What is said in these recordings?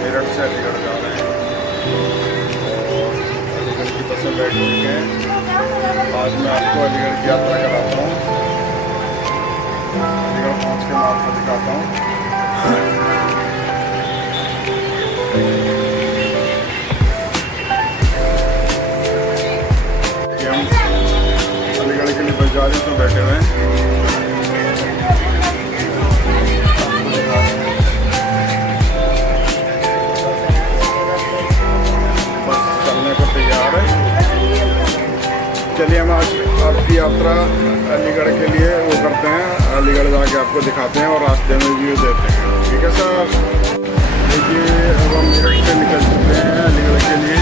मेरठ से अलीगढ़ जा रहे हैं। अलीगढ़ की बस में बैठ चुके हैं। आज मैं आपको अलीगढ़ की यात्रा कराता हूँ। अलीगढ़ पहुँच के मैं आपको दिखाता हूँ। हम अलीगढ़ के लिए बस जा रहे हैं, तो बैठे हुए हैं। चलिए हम आज आपकी यात्रा अलीगढ़ के लिए वो करते हैं, अलीगढ़ जाके आपको दिखाते हैं और रास्ते में व्यू देते हैं। ठीक है सर। देखिए अब हम मेरठ से निकल चुके हैं अलीगढ़ के लिए।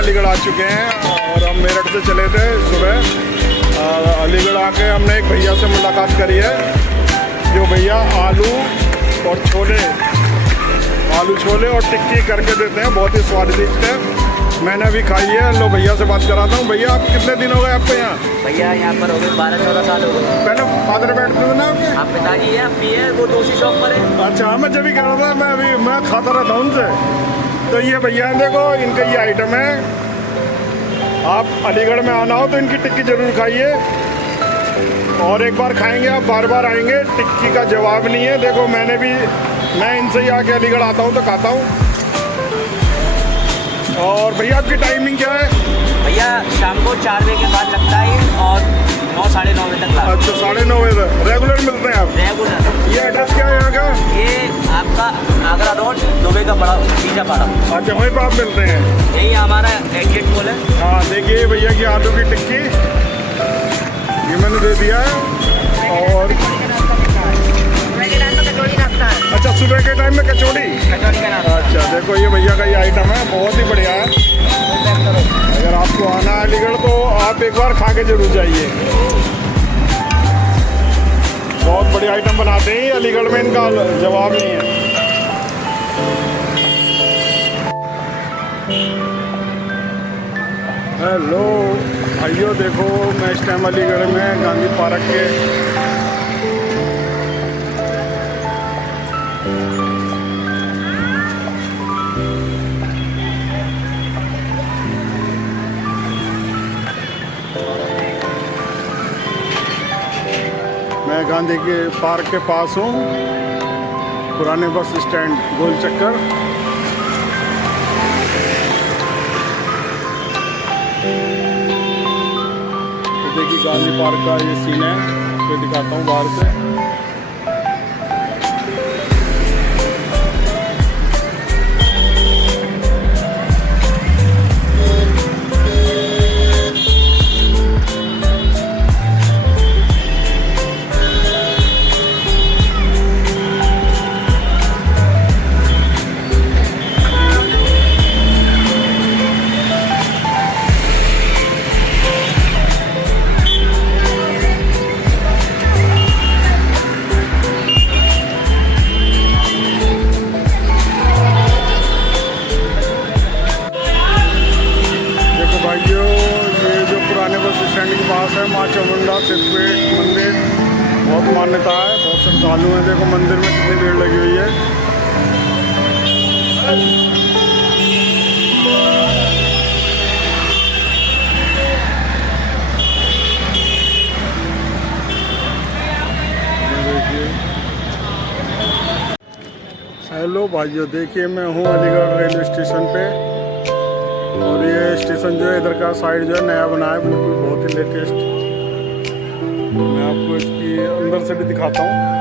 अलीगढ़ आ चुके हैं और हम मेरठ से चले थे सुबह। अलीगढ़ आके हमने एक भैया से मुलाकात करी है, जो भैया आलू छोले और टिक्की करके देते हैं, बहुत ही स्वादिष्ट है। मैंने अभी खाई है। लो भैया से बात कराता हूँ। भैया आप कितने दिन हो गए आपको यहाँ? भैया यहाँ पर हो गए 12-14 साल हो गए। पहले फादर बैठते थे ना आपके? आप पिताजी है, अभी है, वो दूसरी शॉप पर है। अच्छा हाँ, मैं जब भी कह रहा था, मैं खाता रहता हूँ उनसे। तो ये भैया हैं, देखो इनका ये आइटम है। आप अलीगढ़ में आना हो तो इनकी टिक्की ज़रूर खाइए, और एक बार खाएंगे आप बार बार आएंगे। टिक्की का जवाब नहीं है। देखो मैं इनसे ही आके अलीगढ़ आता हूँ तो खाता हूँ। और भैया आपकी टाइमिंग क्या है? भैया शाम को 4 बजे के बाद लगता है और 9-9:30 बजे तक। अच्छा 9:30 बजे तक रेगुलर मिलते हैं आप? रेगुलर। ये एड्रेस क्या है यहाँ का? ये आपका आगरा रोड, दुबई का बड़ा पीछा पाड़ा। अच्छा वहीं पर आप मिलते हैं? यही हमारा एग्जिट पोल है। हाँ देखिए भैया की आलू की टिक्की ये मैंने दे दिया है। और अच्छा सुबह के टाइम में कचौड़ी? अच्छा देखो ये भैया का ये आइटम है, बहुत ही बढ़िया है। अगर आपको आना है अलीगढ़ तो आप एक बार खा के जरूर जाइए। बहुत बढ़िया आइटम बनाते हैं अलीगढ़ में, इनका जवाब नहीं है। हेलो भाइयों, देखो मैं इस टाइम अलीगढ़ में गांधी पार्क के गांधी के पार्क के पास हूँ, पुराने बस स्टैंड गोल चक्कर। तो देखिए गांधी पार्क का ये सीन है, आपको दिखाता हूँ बाहर से। माँ चामुंडा सिद्धपीठ मंदिर बहुत मान्यता है, बहुत श्रद्धालु हैं। देखो मंदिर में कितनी भीड़ लगी हुई है। हेलो भाइयों, देखिए मैं हूँ अलीगढ़ रेलवे स्टेशन पे, और ये स्टेशन जो है इधर का साइड जो है नया बना है, बिल्कुल बहुत ही लेटेस्ट। मैं आपको इसकी अंदर से भी दिखाता हूँ।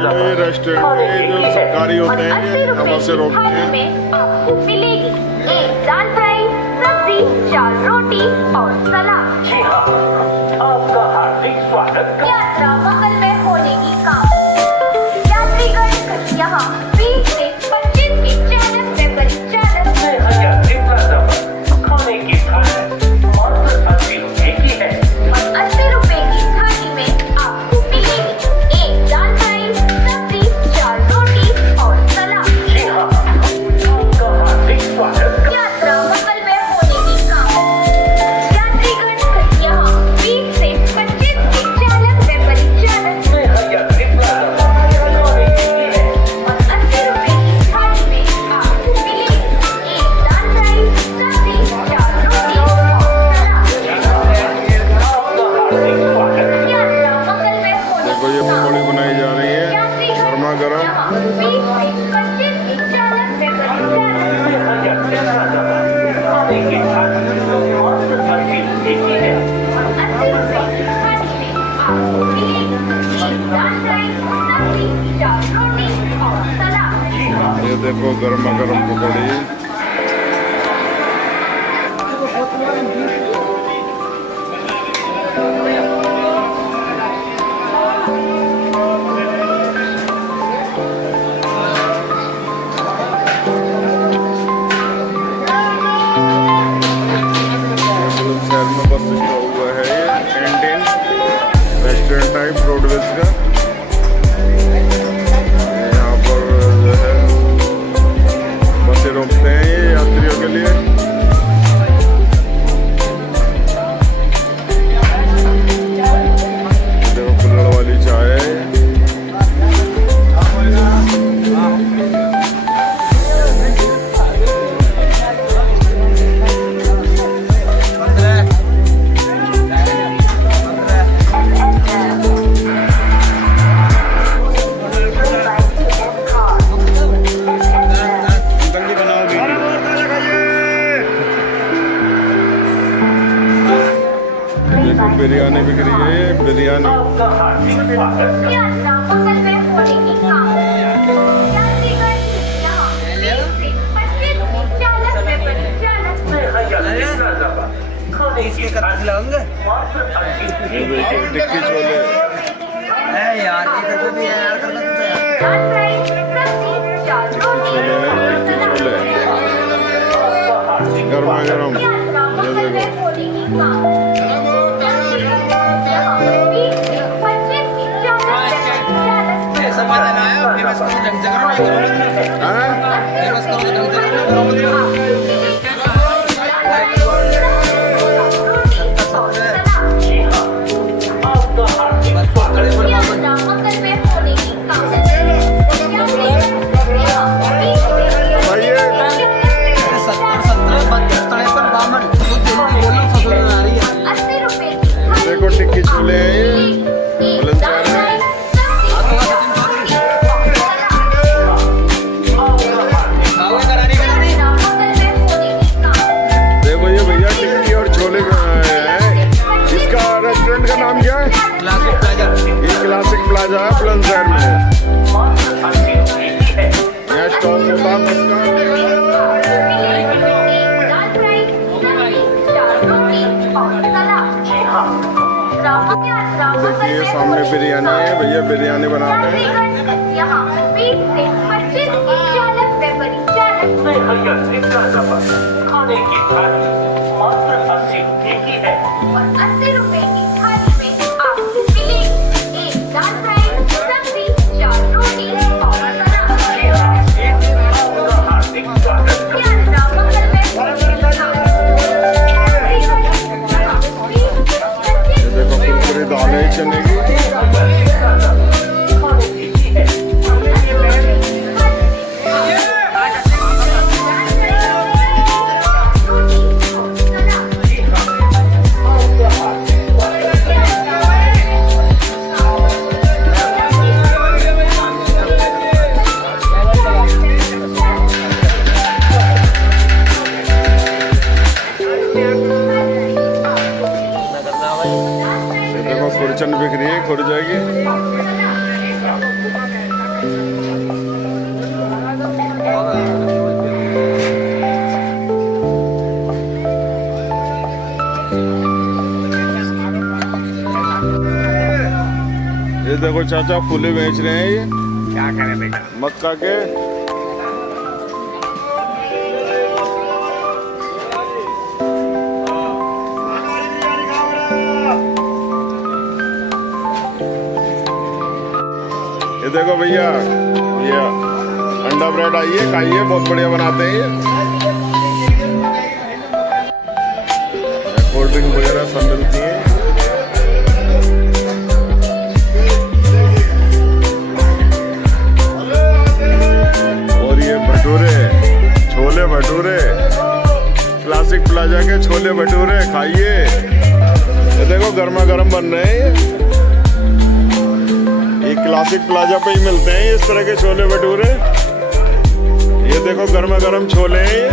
ये रेस्टोरेंट में जो सरकारी होते हैं हवा से रोकते हैं। में आपको मिलेगी एक दाल फ्राई, सब्जी, 4 रोटी और सलाद। जी हाँ, आपका हार्दिक स्वागत। यात्रा मंगलमय होने की काम। यात्रीगण यहाँ 20 से 25 की चालक में परिचालन खाने की थाली मात्र 80 रुपए की है। 80 रुपए की थाली में आपको मिलेगी एक दाल फ्राई, सब्जी, 4 रोटी और सलाद। जी हाँ, आपका हार्दिक स्वागत। यात्रा मंगलमय होने की काम। यात्रीगण यहाँ 20 से 25 की चालक में परिचालन खाने की है। 80 रुपए की थाली में आपको मिलेगी एक दाल फ्राई, सब्जी, 4 रोटी और सलाद। आपका हार्दिक स्वागत। यात्रा मंगलमय होने देखो ये पकौड़ी बनाई जा रही है गर्मा गर्म। यहाँ 20 से 25 की चालक में परिचालन खाने की थाली मात्र 80 रुपए की है। 80 रुपए की थाली में आपको मिलेगी एक दाल फ्राई, सब्जी, 4 रोटी और सलाद। ये देखो गर्मा गर्म पकौड़ी। शहर में बस स्टॉप हुआ है ये कैंटीन रेस्टोरेंट टाइप रोडवेज का। यहाँ पर जो है बसें रोकते हैं ये यात्रियों के लिए। देखो कुल्हड़ वाली चाय है। बिरयानी बिक रही है, ये बिरयानी। आपका हार्दिक स्वागत है। यात्रा मंगल में होने की कामना। यात्रीगण यहाँ 20 से 25 40 रुपए प्रति चालक। खाने की थाली मात्र 80 ये देखिए टिक्की छोले। यार इधर को भी है यार, दाल फ्राई, सब्जी, चार रोटी छोले हैं, और टिक्की सलाद। छोले गर्मा गर्म। यात्रा ये मंगल देखो में होने की कामना। यहाँ 20 से 25 40 रुपए प्रति चालक। ऐसा मजा ना आया, फेमस करो ढंग से करो, नहीं करो मत। हाँ? फेमस करो ढंग से करो, करो मत। आपका हार्दिक बस खड़े पर बाबा। यात्रा मंगल में होने की कामना। यहाँ 20 से बताइए 70 32 53 52 कुछ जल्दी बोलो, ससुर में आ रही है। 80 रुपए की देखो टिक्की छोले हैं ये बुलंदशहर में। खाओगे करारी करारी। देखो ये भैया टिक्की और छोले हैं। इसका रेस्टोरेंट का नाम क्या है? Classic plaza. ये क्लासिक प्लाजा है बुलंदशहर में। यहाँ स्टॉल होता है इसका। देखिए सामने बिरयानी है, भैया बिरयानी बना रहे हैं। यहाँ 20 से 25 40 रुपए प्रति चालक। खाने की थाली मात्र 80 रुपए की है। और 80 रुपए की थाली में आपको मिलेगी एक दाल फ्राई, सब्जी, चार रोटी और सलाद। आपका हार्दिक स्वागत है। यात्रा मंगल में होने की कामना। ये देखो कुरकुरी दाल है चने की। ये देखो खुरचन बिक रही है, खुर जाएगी। ये देखो चाचा फूले बेच रहे हैं ये क्या करें बेटा। मक्का के। ये देखो भैया ये अंडा ब्रेड आइए खाइए, बहुत बढ़िया बनाते हैं ये। कोल्ड ड्रिंक वगैरह सब मिलती है। और ये भटूरे, छोले भटूरे, क्लासिक प्लाजा के छोले भटूरे खाइए। ये देखो गर्मा गर्म बन रहे हैं ये क्लासिक प्लाजा पे ही मिलते हैं इस तरह के छोले भटूरे। ये देखो गर्मा गर्म छोले हैं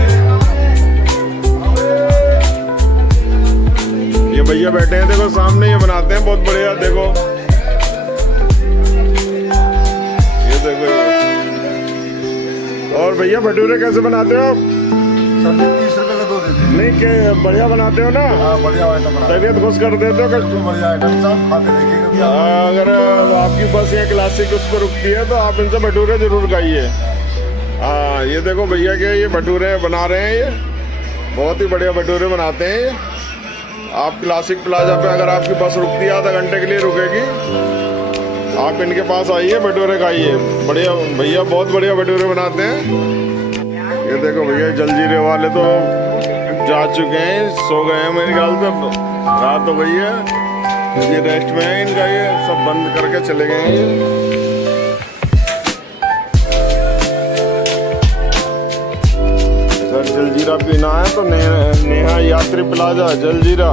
ये भैया बैठे हैं, देखो सामने ये बनाते हैं बहुत बढ़िया। देखो ये देखो ये। और भैया भटूरे कैसे बनाते हो आप? 30 रुपए का 2 देते नहीं के बढ़िया बनाते हो ना? हैं। बढ़िया आइटम बना तबीयत खुश कर देते हो कस्टमर। बढ़िया आइटम साहब, खाते देखिए कभी आप। अगर आपकी बस ये क्लासिक उस पर रुकती है तो आप इनसे भटूरे जरूर खाइए। हाँ ये देखो भैया के ये भटूरे बना रहे हैं, ये बहुत ही बढ़िया भटूरे बनाते हैं ये। आप क्लासिक प्लाजा पे अगर आपकी बस रुकती है, आधा घंटे के लिए रुकेगी, आप इनके पास आइए, भटूरे खाइए। बढ़िया भैया बहुत बढ़िया भटूरे बनाते हैं। ये देखो भैया जलजीरे वाले तो जा चुके हैं, सो गए हैं मेरे ख्याल से। रात हो गई है, ये रेस्ट में है इनका, ये सब बंद करके चले गए हैं ये। अगर जलजीरा पीना है तो नेहा यात्री प्लाजा जलजीरा,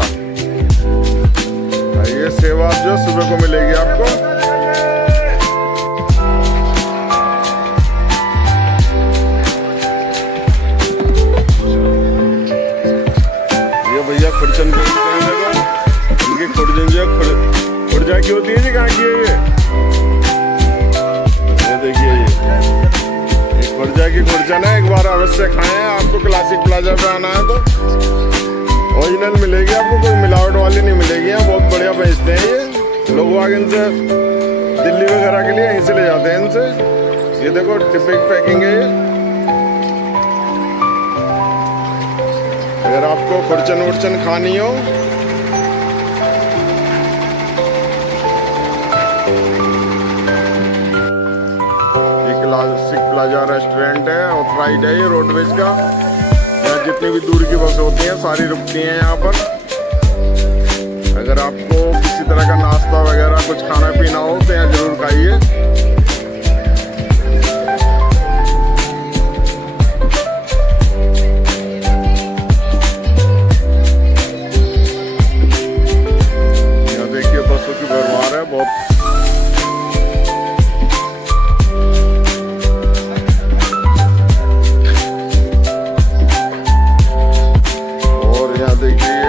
ये सेवा जो सुबह को मिलेगी आपको। ये भैया खुरचन बेचते हैं, देखो इनकी खुर्जा की होती है जी, कहाँ की है ये देखिए ये खुर्जा की खुर्जा ना एक बार अवश्य खाएं। आपको क्लासिक प्लाजा पे आना है तो ओरिजिनल मिलेगी आपको, कोई मिलावट वाली नहीं मिलेगी। यहाँ बहुत बढ़िया बेचते हैं ये लोग, आगे इनसे दिल्ली वगैरह के लिए यहीं से ले जाते हैं इनसे। ये देखो डिब्बे की पैकिंग है ये। अगर आपको खुरचन वुरचन खानी हो ये क्लासिक प्लाजा रेस्टोरेंट है, ऑथराइज्ड है ये रोडवेज का। यहाँ जितनी भी दूर की बस होती हैं सारी रुकती हैं यहाँ पर। अगर आपको किसी तरह का नाश्ता वगैरह कुछ खाना पीना हो तो यहाँ जरूर खाइए। यहाँ देखिए बसों की भरमार है बहुत। और यहाँ देखिए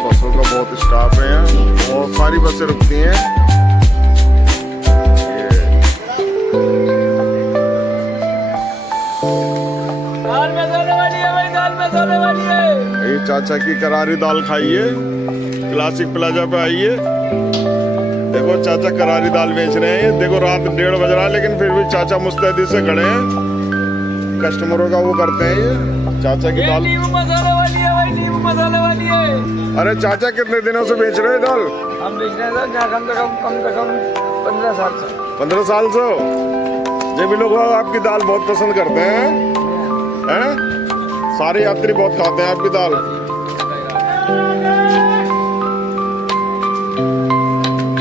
बसों का बहुत स्टाफ है, यहाँ बहुत सारी बसें रुकती हैं। दाल मसाले वाली है भाई, दाल मसाले वाली है। ये चाचा की करारी दाल खाइए, क्लासिक प्लाजा पे आइए। देखो चाचा करारी दाल बेच रहे हैं। ये देखो रात 1:30 बज रहा है लेकिन फिर भी चाचा मुस्तैदी से खड़े हैं, कस्टमरों का वो करते हैं। ये चाचा की दाल नींबू मसाले वाली है भाई, नींबू मसाले वाली है। अरे चाचा कितने दिनों से बेच रहे हैं दाल? हम बेच रहे हैं जहाँ कम से कम 15 साल से। 15 साल से हो? ये भी लोग आपकी दाल बहुत पसंद करते हैं, हैं? सारे यात्री बहुत खाते हैं आपकी दाल।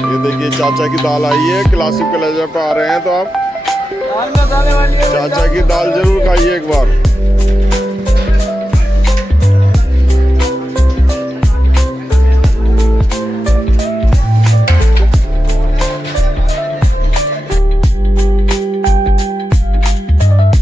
ये देखिए चाचा की दाल आई है, क्लासिक प्लाजा पे आ रहे हैं तो आप दाल मसाले वाली है। चाचा की दाल जरूर खाइए एक बार।